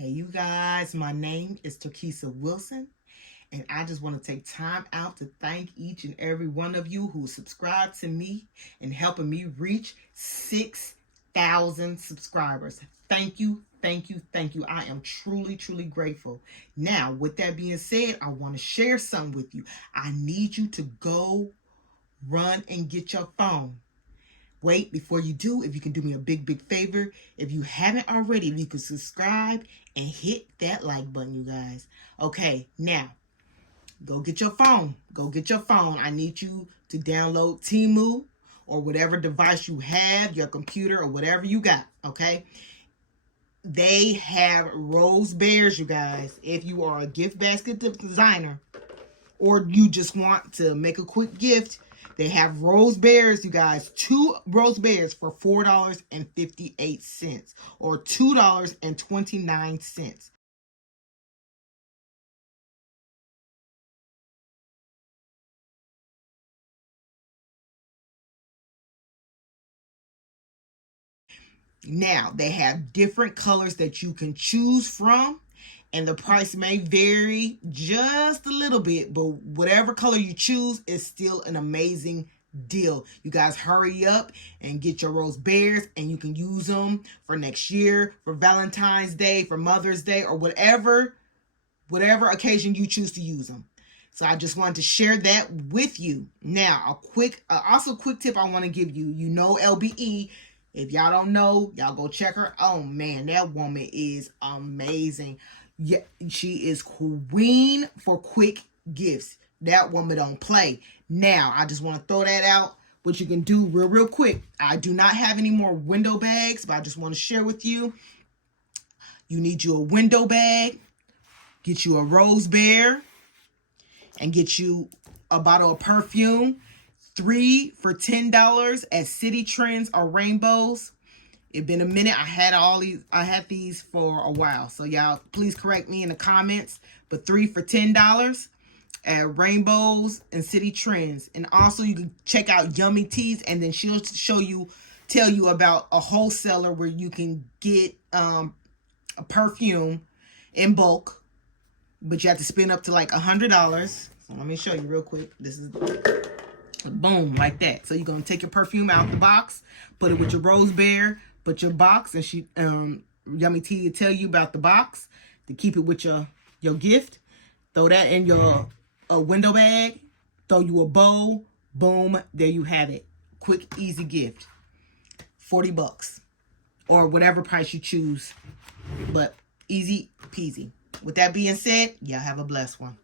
Hey, you guys, my name is Turkissa Wilson, and I just want to take time out to thank each and every one of you who subscribed to me and helping me reach 6,000 subscribers. Thank you, thank you, thank you. I am truly, truly grateful. Now, with that being said, I want to share something with you. I need you to go run and get your phone. Wait, before you do, if you can do me a big favor, if you haven't already, if you can subscribe and hit that like button, you guys. Okay, now, go get your phone. Go get your phone. I need you to download Temu or whatever device you have, your computer or whatever you got, okay? They have rose bears, you guys. If you are a gift basket designer or you just want to make a quick gift, they have rose bears, you guys. 2 rose bears for $4.58 or $2.29. Now, they have different colors that you can choose from, and the price may vary just a little bit, but whatever color you choose is still an amazing deal. You guys hurry up and get your rose bears, and you can use them for next year, for Valentine's Day, for Mother's Day, or whatever occasion you choose to use them. So I just wanted to share that with you. Now, a quick tip I want to give you. You know LBE. If y'all don't know, y'all go check her. Oh man, that woman is amazing. Yeah, she is queen for quick gifts. That woman don't play. Now, I just want to throw that out. What you can do real quick. I do not have any more window bags, but I just want to share with you. You need you a window bag. Get you a rose bear. And get you a bottle of perfume. 3 for $10 at City Trends or Rainbows. It's been a minute. I had these for a while. So y'all, please correct me in the comments. But 3 for $10 at Rainbows and City Trends. And also you can check out Yummy Teas, and then she'll tell you about a wholesaler where you can get a perfume in bulk, but you have to spend up to like $100. So let me show you real quick. This is boom, like that. So you're gonna take your perfume out the box, put it with your rose bear, put your box, and she Yummy Tea will tell you about the box to keep it with your gift. Throw that in your window bag, throw you a bow, boom, there you have it. Quick, easy gift. $40 or whatever price you choose, but easy peasy. With that being said, y'all have a blessed one.